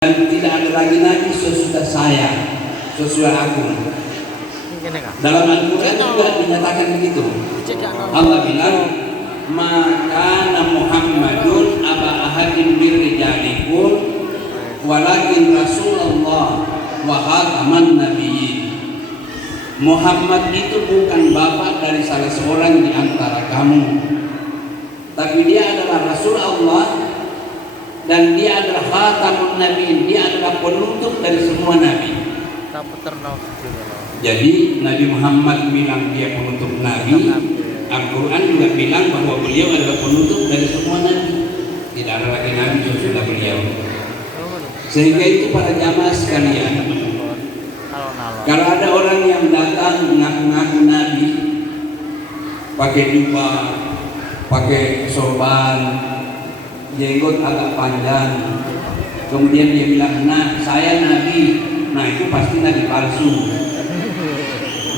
dan tidak ada lagi nabi sesudah saya, sesudah aku. Dalam Al-Quran juga dinyatakan begitu. Allah bilang, maka Muhammadun aba ahadin min rijalikum walakin Rasulullah wa khataman nabiyyin. Muhammad itu bukan bapak dari salah seorang di antara kamu, tapi dia adalah Rasul Allah dan dia adalah khatamun nabiyyin, dia adalah penutup dari semua nabi. Jadi Nabi Muhammad bilang dia penutup nabi, Al-Quran juga bilang bahwa beliau adalah penutup dari semua nabi. Tidak ada lagi nabi sesudah beliau. Sehingga itu para jamaah sekalian, kalau ada orang yang datang mengaku-ngaku nabi, pakai jubah, pakai sorban, jenggot agak panjang, kemudian dia bilang, nah saya nabi, nah itu pasti nabi palsu.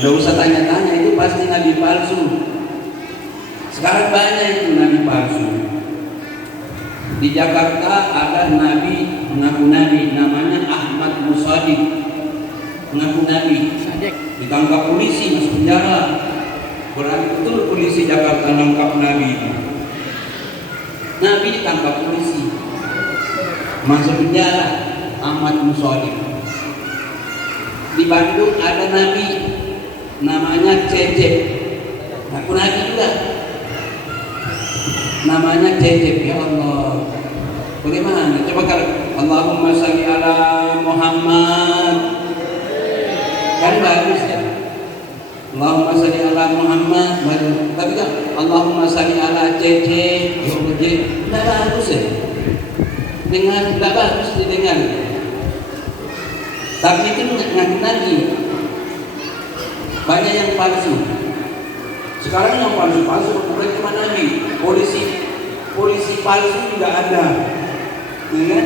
Nggak usah tanya-tanya, itu pasti nabi palsu. Sekarang banyak itu nabi palsu. Di Jakarta ada nabi mengaku nabi, namanya Ahmad Musadik, mengaku nabi, ditangkap polisi, masuk penjara. Berarti betul polisi Jakarta nangkap nabi. Nabi ditangkap polisi, masuk penjara. Ahmad Musadik. Di Bandung ada nabi namanya Cecep, ngaku nabi juga, namanya Cecep. Ya Allah, bagaimana? Coba kalau Allahumma shalli ala Muhammad, kan bagus ya. Allahumma shalli ala Muhammad, tapi kan Allahumma shalli ala Cecep, tidak bagus ya. Dengan tidak bagus didengar. Tapi itu ngaku nabi. Banyak yang palsu. Sekarang yang palsu-palsu bukan cuma nabi, polisi palsu juga ada, ya kan?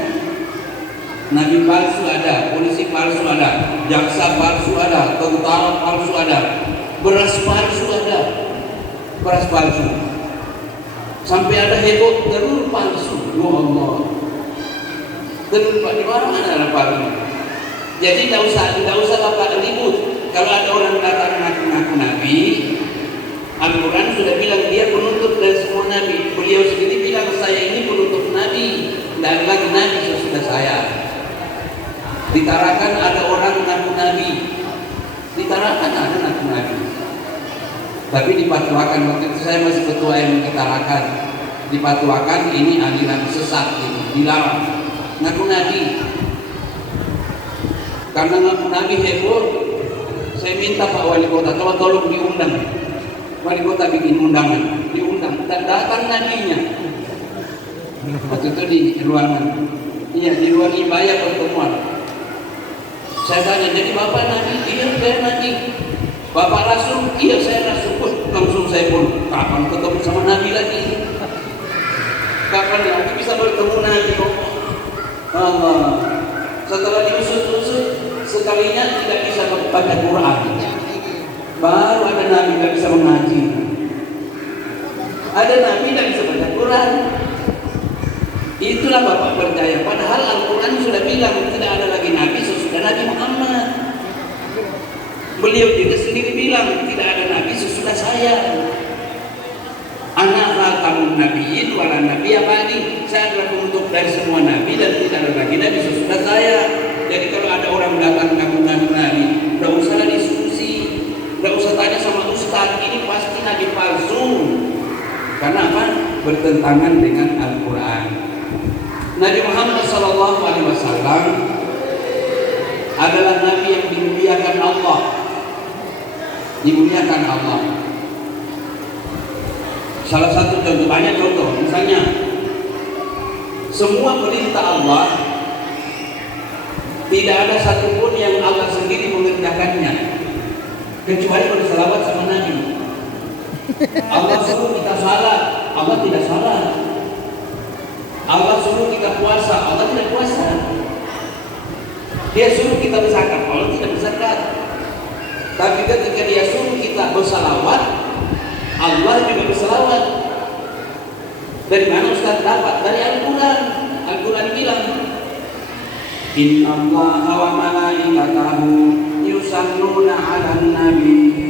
Nabi palsu ada, polisi palsu ada, jaksa palsu ada, tentara palsu ada, beras palsu ada, beras palsu. Sampai ada heboh telur palsu. Ya Allah, telur di mana ada palsu? Jadi tidak usah bapak ribut. Kalau ada orang datang ngaku-ngaku nabi, Al-Quran sudah bilang dia penutup dari semua nabi. Beliau sendiri bilang, saya ini penutup nabi, tidak ada lagi nabi sesudah saya. Ditarakan ada orang ngaku nabi, ditarakan ada ngaku nabi, tapi dipatuakan. Waktu itu saya masih ketua yang ditarakan, dipatuakan ini aliran sesat, gitu, dilarang ngaku nabi. Karena ngaku nabi heboh, saya minta Pak Wali Kota, tolong diundang. Wali Kota bikin undangan, diundang, dan datang nabinya. Waktu itu di ruangan, iya di ruang ibadah pertemuan. Saya tanya, jadi Bapak nabi? Iya saya nabi. Bapak Rasul? Iya saya Rasul. Langsung saya pun, kapan ketemu sama nabi lagi? Kapan lagi bisa bertemu nabi? Allah. Setelah diusut-usut, sekalinya tidak bisa baca Quran, baru ada nabi tidak bisa mengaji, ada nabi tidak bisa baca Quran. Itulah Bapak percaya, padahal Al-Quran sudah bilang tidak ada lagi nabi sesudah Nabi Muhammad. Beliau juga sendiri bilang tidak ada nabi sesudah saya. Anak khatamun nabiyyin wala nabiyya ba'di, saya adalah penutup dari semua nabi dan tidak ada lagi nabi sesudah saya. Jadi kalau ada orang datang ngaku-ngaku nabi, tidak usah diskusi, tidak usah tanya sama ustaz, ini pasti nabi palsu. Karena apa? Bertentangan dengan Al-Quran. Nabi Muhammad SAW adalah nabi yang dimuliakan Allah, dimuliakan Allah. Salah satu contoh, banyak contoh, misalnya semua perintah Allah tidak ada satupun yang Allah sendiri mengerjakannya kecuali berselawat sama Nabi. Allah suruh kita salat, Allah tidak salat. Allah suruh kita puasa, Allah tidak puasa. Dia suruh kita berzakat, Allah tidak berzakat. Tapi ketika dia suruh kita bersalawat, Allah juga bersalawat. Dari mana Ustaz dapat? Dari Al-Quran. Al-Quran bilang Innallaha wa malaikatahu yusalluna 'alan nabi.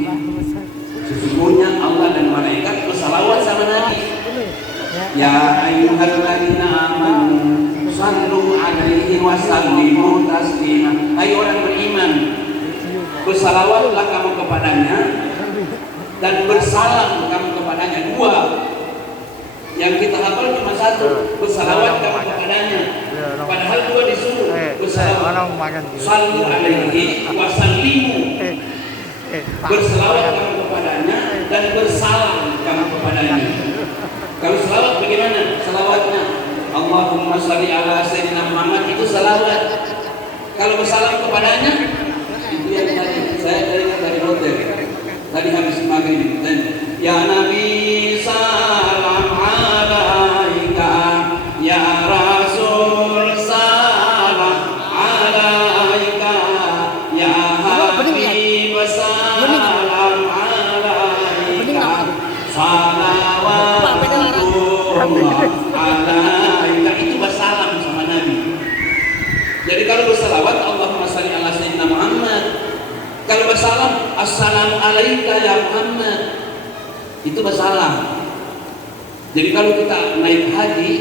Sesungguhnya Allah dan malaikat bersalawat sama Nabi. Ya ayyuhalladzina amanu sallu 'alaihi wa sallimu taslima. Hai orang beriman, bersalawatlah kamu kepadanya dan bersalam kamu kepadanya. Dua yang kita hafal cuma satu, bersalawat kamu kepadanya, padahal dua disuruh bersalawat. Sallu 'alaihi wa sallimu, bersalawat kamu kepadanya dan bersalam kamu kepadanya. Kalau salawat bagaimana? Salawatnya Allahumma shalli ala sayyidina Muhammad, itu salawat. Kalau bersalam kepadanya itu yang tadi saya dari hotel tadi habis maghrib dan ya Nabi salam alaika, ya Rasul salam alaika, ya Habib salam alaika, salawatullah alaika. Itu bersalam sama Nabi. Jadi kalau bersalawat Allahumma shalli ala sayyidina Muhammad, kalau bersalam assalamu alaika ya Muhammad, itu bersalam. Jadi kalau kita naik haji,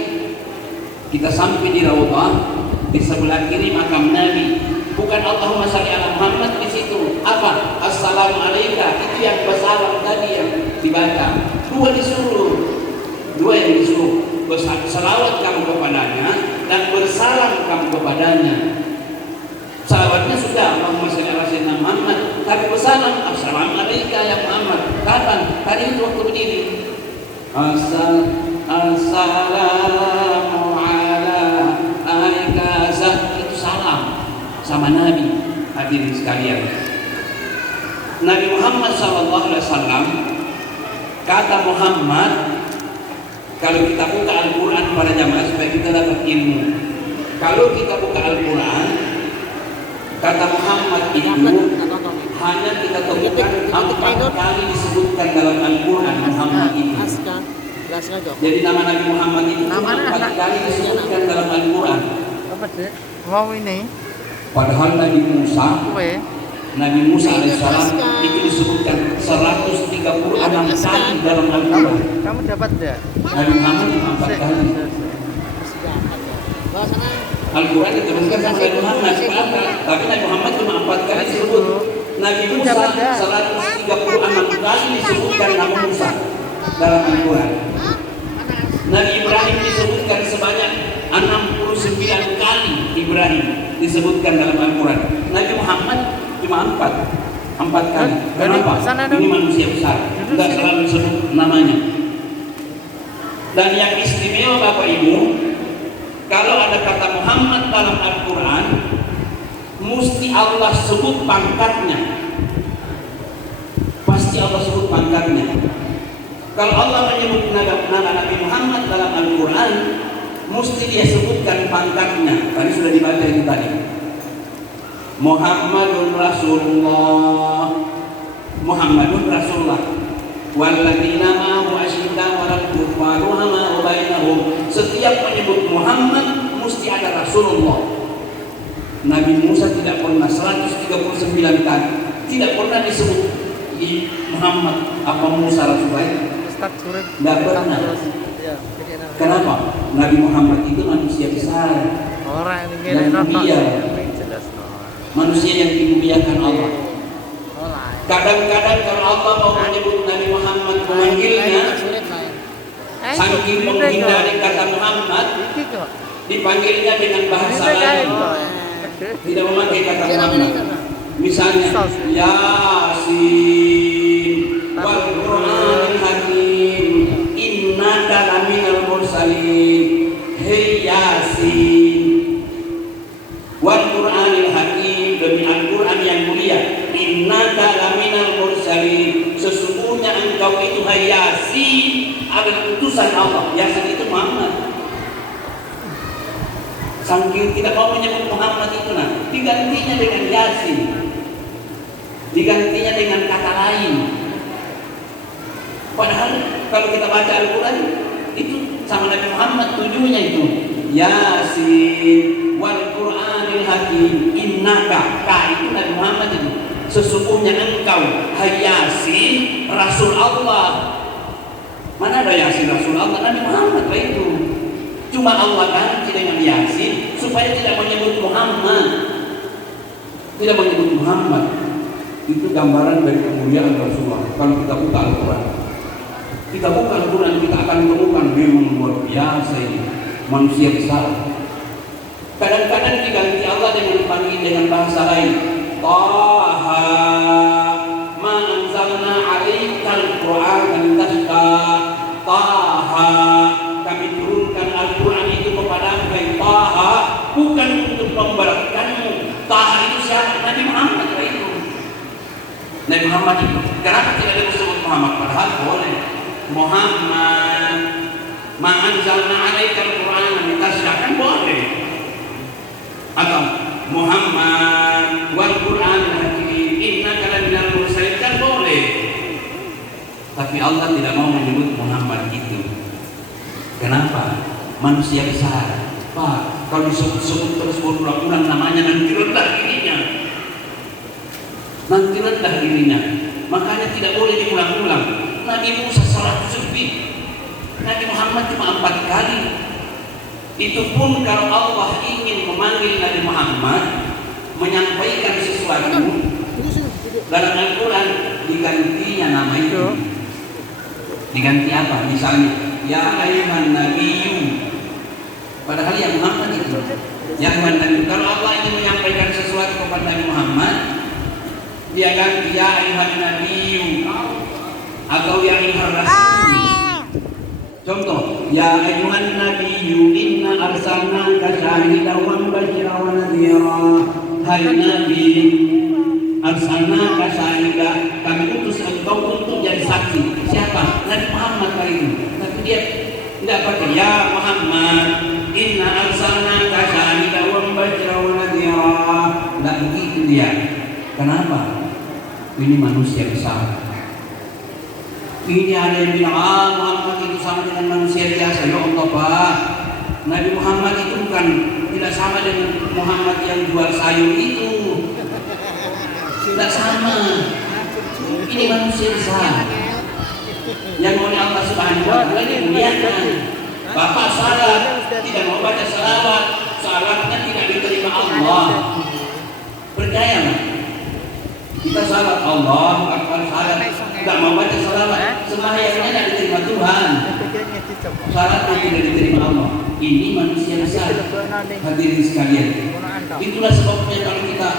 kita sampai di Raudhah, di sebelah kiri makam Nabi, bukan Allahumma shalli ala Muhammad di situ. Apa? Assalamu alaika, itu yang bersalam tadi yang dibaca. Dua disuruh, dua yang disuruh, bersalawat kamu kepadanya dan bersalam kamu kepadanya. Salawatnya sudah Allahumma shalli ala sayyidina Muhammad, tapi bersalam assalamu alaika ya Muhammad. Kapan? Tadi itu waktu berdiri. Assalamu alaika, itu salam sama Nabi. Hadirin sekalian, Nabi Muhammad SAW, kata Muhammad, kalau kita buka Al-Quran pada jamaah supaya kita dapat ilmu. Kalau kita buka Al-Quran, kata Muhammad itu hanya kita temukan 4 kali disebutkan dalam Al-Quran Muhammad itu. Jadi nama Nabi Muhammad itu 4 kali disebutkan dalam Al-Quran. Wow ini. Padahal Nabi Musa alaihissalam itu disebutkan 136 kali dalam Al-Quran. Kamu dapat enggak? Nabi Muhammad 4 kali. Al-Quran diteruskan sama Nabi Muhammad, tapi Nabi Muhammad cuma 4 kali disebut. Nabi Musa 136 kali disebutkan nama Musa dalam Al-Quran. Nabi Ibrahim disebutkan sebanyak 69 kali Ibrahim disebutkan dalam Al-Quran. Nabi Muhammad cuma 4 kali. Kenapa? Ini manusia besar, tidak selalu disebut namanya. Dan yang istimewa Bapak Ibu, kalau ada kata Muhammad dalam Al-Quran, mesti Allah sebut pangkatnya. Pasti Allah sebut pangkatnya. Kalau Allah menyebut nama Nabi Muhammad dalam Al-Quran, mesti dia sebutkan pangkatnya. Tadi sudah dibaca itu tadi. Muhammadun Rasulullah, Muhammadun Rasulullah. Walladzina ma'ahu asyiddaa'u 'alal kuffari ruhamaa'u bainahum. Setiap menyebut Muhammad mesti ada Rasulullah. Nabi Musa tidak pernah 139 kali tidak pernah disebut Muhammad apa Musa Rasulullah. Tidak pernah. Kenapa? Nabi Muhammad itu manusia besar, yang mulia, manusia yang dimuliakan Allah. Kadang-kadang kalau Allah mau menyebut Nabi Muhammad, memanggilnya, saking menghindari kata Muhammad, dipanggilnya dengan bahasa lain, tidak memakai kata Muhammad. Misalnya Yasin wal Qur'anil Hakim innaka laminal mursalin. Hei Yasin wal Qur'anil Hakim, demi Al-Quran yang mulia, innaka laminal mursalin, sesungguhnya engkau itu hai Yasin adalah utusan Allah. Yasin itu Muhammad. Saking tidak mau menyebut Muhammad itu, digantinya dengan Yasin, digantinya dengan kata lain. Padahal kalau kita baca Al-Quran itu sama Nabi Muhammad tujuannya itu Yasin wal Qur'anil hakim innaka, itu Nabi Muhammad itu, sesungguhnya engkau hai Yasin Rasul Allah. Mana ada Yasin Rasul Allah? Nabi Muhammad itu. Cuma Allah ganti dengan Yasin supaya tidak menyebut Muhammad. Tidak menyebut Muhammad. Itu gambaran dari kemuliaan Rasulullah. Kalau kita buka Al-Quran, kita akan menemukan memang luar biasa ini manusia besar. Kadang-kadang diganti Allah dengan dipanggil dengan bahasa lain. Taha ma anzalna 'alaikal Qur'ana litashqa. Taha, kami turunkan Al-Quran itu kepada engkau. Taha bukan untuk memberatkanmu. Taha itu siapa? Nabi Muhammad itu. Nabi Muhammad itu. Kenapa tidak disebut Muhammad? Padahal boleh. Muhammad ma anzalna 'alaikal Qur'ana litashqa, kan boleh. Atau Muhammad wal Qur'an hakim innaka laminal mursalin, kan boleh. Tapi Allah tidak mau menyebut Muhammad itu. Kenapa? Manusia besar. Pak, kalau disebut terus berulang-ulang namanya nanti rendah dirinya. Makanya tidak boleh diulang-ulang. Nabi Musa 100 lebih, Nabi Muhammad cuma 4 kali. Itu pun kalau Allah ingin memanggil Nabi Muhammad menyampaikan sesuatu dalam Al-Quran, digantinya nama itu. Diganti apa? Misalnya ya ayyuhan nabiyyu, padahal ya Muhammad itu. Ya ayyuhan nabiyyu, kalau Allah ingin menyampaikan sesuatu kepada Nabi Muhammad, dia ganti ya ayyuhan nabiyyu atau ya ayyuhan rasul. Contoh, ya ayyuhan nabiyyu inna arsalnaka syahidan wa mubasysyiran wa nadhira. Hai Nabi, arsalnaka syahidan, kami utus engkau untuk jadi saksi. Siapa? Nabi Muhammad itu. Tapi dia tidak pakai ya Muhammad inna arsalnaka syahidan wa mubasysyiran wa nadhira. Tidak begitu dia. Kenapa? Ini manusia besar. Ini ada yang bilang, Muhammad itu sama dengan manusia biasa. Ya Allah Pak, Nabi Muhammad itu bukan, tidak sama dengan Muhammad yang jual sayur itu. Tidak sama. Ini manusia besar yang oleh Allah Subhanahu wa Ta'ala dimuliakan. Bapak salat, tidak mau baca salawat, salatnya tidak diterima Allah. Percaya nggak? Kita salat Allah, akbar salat, tidak mau baca salawat, sembahyangnya tidak diterima Tuhan. Salatnya tidak diterima Allah. Ini manusia besar. Hadirin sekalian, itulah sebabnya kalau kita,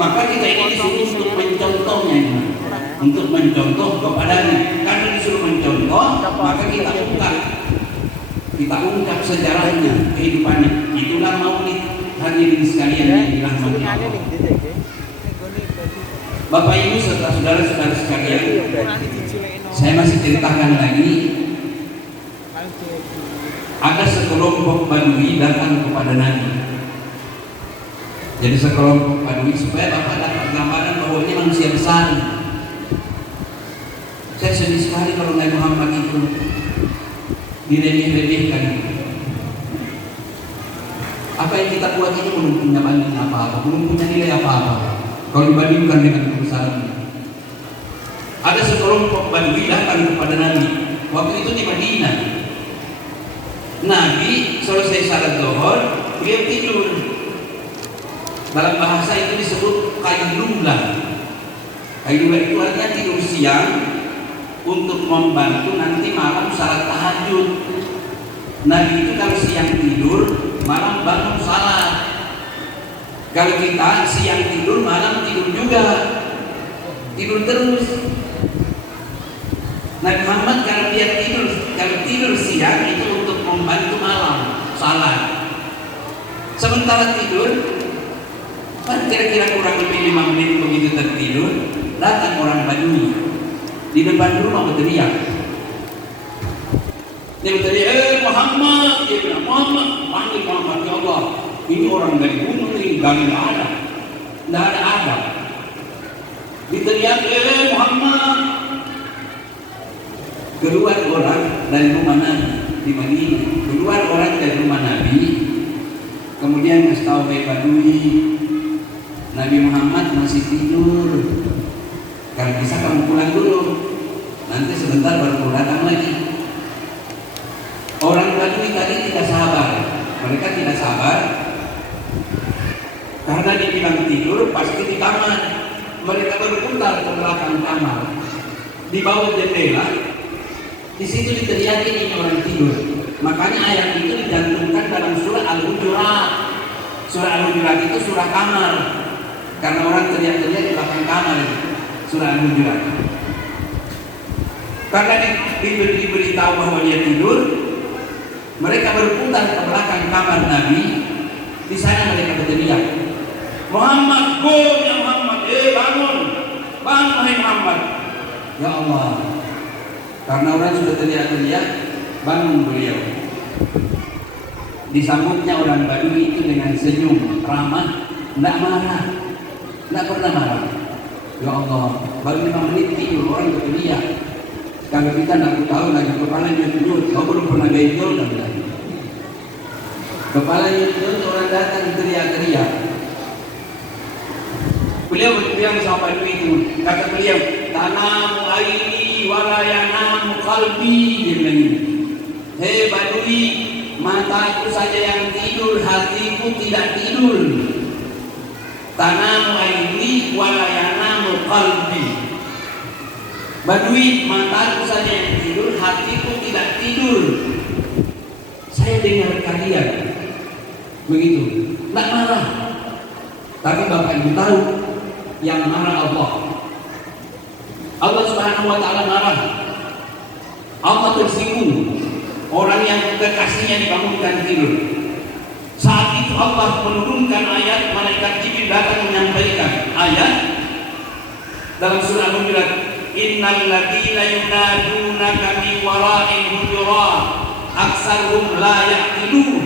maka kita ini disuruh untuk mencontohnya, untuk mencontoh kepadanya. Karena disuruh mencontoh, maka kita ungkap sejarahnya, kehidupannya. Itulah maulid. Hadirin sekalian yang dirahmati Allah. Bapak Ibu serta saudara-saudara sekalian, saya masih ceritakan lagi. Ada sekelompok Badui datang kepada Nabi. Jadi sekelompok Badui, supaya Bapak dapat gambaran bahwa ini manusia besar. Saya sedih sekali kalau Nabi Muhammad itu diremeh-remehkan. Apa yang kita buat ini belum punya banding apa-apa, belum punya nilai apa-apa kalau dibandingkan dengan kebesarannya. Ada sekelompok Badui datang kepada Nabi. Waktu itu di Madinah. Nabi selesai salat zuhur, beliau tidur. Dalam bahasa itu disebut qailula. Qailula itu artinya tidur siang untuk membantu nanti malam salat tahajud. Nabi itu kalau siang tidur, malam bangun salat. Kalau kita siang tidur, malam tidur juga, tidur terus. Nabi Muhammad kalau tidur siang itu untuk membantu malam salat. Sementara tidur, kira-kira kurang lebih 5 menit begitu tertidur, datang orang Badui di depan rumah berteriak. Dia berteriak, Muhammad, dia bilang, Muhammad, panggil Muhammad, ya Allah. Ini orang dari gunung ini, dari tidak ada adab. Diteriak, Muhammad. Keluar orang dari rumah Nabi di Madinah. Keluar orang dari rumah Nabi, Kemudian ngasih tahu Badui, Nabi Muhammad masih tidur. Kalau bisa kamu pulang dulu, nanti sebentar baru datang lagi. Orang Badui tadi tidak sabar, mereka tidak sabar karena dibilang tidur pasti di kamar. Mereka berputar ke belakang kamar, di bawah jendela. Di situ diteriaki ini orang tidur. Makanya ayat itu dicantumkan dalam surah Al-Hujurat. Surah Al-Hujurat itu surah kamar, karena orang teriak-teriak di belakang kamar. Surah Al-Hujurat. Karena diberitahu bahwa dia tidur, mereka berputar ke belakang kamar Nabi. Di sana mereka berteriak, Muhammad, go ya Muhammad, bangun, bangun hai Muhammad. Ya Allah, karena orang sudah teriak-teriak, bangun beliau. Disambutnya orang Badui itu dengan senyum ramah, tidak marah, tidak pernah marah. Ya Allah, baru 5 menit tidur orang berteriak. Kalau kita tidak tahu lagi kepalanya tidur, kau belum pernah gejol dan lagi. Kepalanya tidur, orang datang teriak-teriak. Beliau berbilang sama Badui itu, kata beliau, tanamu aini walayanamu qalbi. Dia bilang ini, hei Badui, mataku saja yang tidur, hatiku tidak tidur. Tanamu aini walayanamu qalbi. Badui, mataku saja yang tidur, hatiku tidak tidur. Saya dengar kalian begitu, tidak marah. Tapi Bapak Ibu tahu, yang marah Allah. Allah Subhanahu wa Ta'ala marah. Allah tersinggung orang yang kekasihnya dibangunkan tidur. Saat itu Allah menurunkan ayat, malaikat Jibril datang menyampaikan ayat dalam surah Al-Hujurat, innal ladzina yunadunaka min wara'il hujurat aktsaruhum la ya'qilun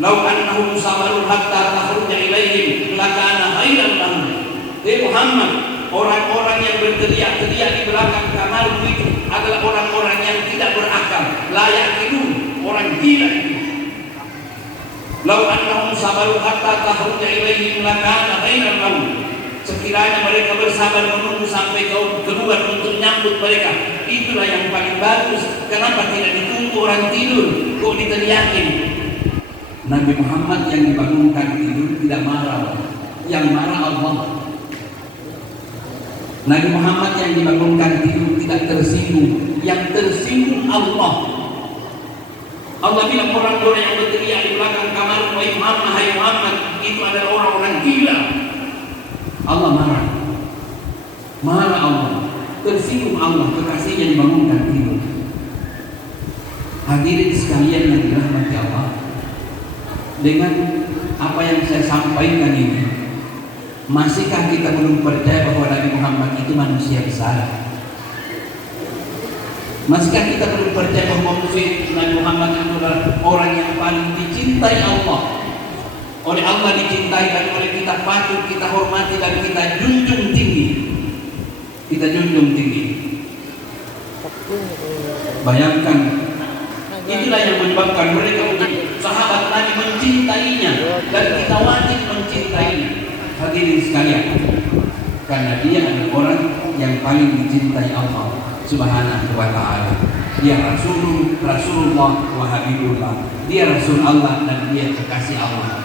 law annahum sabaru hatta takhruja ilaihim lakana khairan lahum. Muhammad, orang-orang yang berteriak-teriak di belakang kamar itu adalah orang-orang yang tidak berakal, la ya'qilun, orang gila itu. Law annahum sabaru hatta takhruja ilaihim lakana khairan lahum. Sekiranya mereka bersabar menunggu sampai kau keluar untuk menyambut mereka, itulah yang paling bagus. Kenapa tidak ditunggu orang tidur, kok diteriakin? Nabi Muhammad yang dibangunkan tidur tidak marah, yang marah Allah. Nabi Muhammad yang dibangunkan tidur tidak tersinggung, yang tersinggung Allah. Allah bilang orang-orang yang berteriak di belakang kamar, wahai Muhammad, hai Muhammad, itu adalah orang-orang gila. Allah marah, marah Allah, tersinggung Allah, kekasihnya dibangunkan tidur. Hadirin sekalian yang dirahmati Allah, dengan apa yang saya sampaikan ini, masihkah kita belum percaya bahwa Nabi Muhammad itu manusia besar? Masihkah kita belum percaya bahwa Nabi Muhammad itu adalah orang yang paling dicintai Allah? Oleh Allah dicintai dan oleh kita patut kita hormati dan kita junjung tinggi. Kita junjung tinggi. Bayangkan, itulah yang menyebabkan mereka menjadi sahabat Nabi, mencintainya, dan kita wajib mencintainya. Hadirin sekalian, karena dia adalah orang yang paling dicintai Allah Subhanahu wa Ta'ala. Dia Rasulullah wa Habibullah. Dia Rasul Allah dan dia kekasih Allah.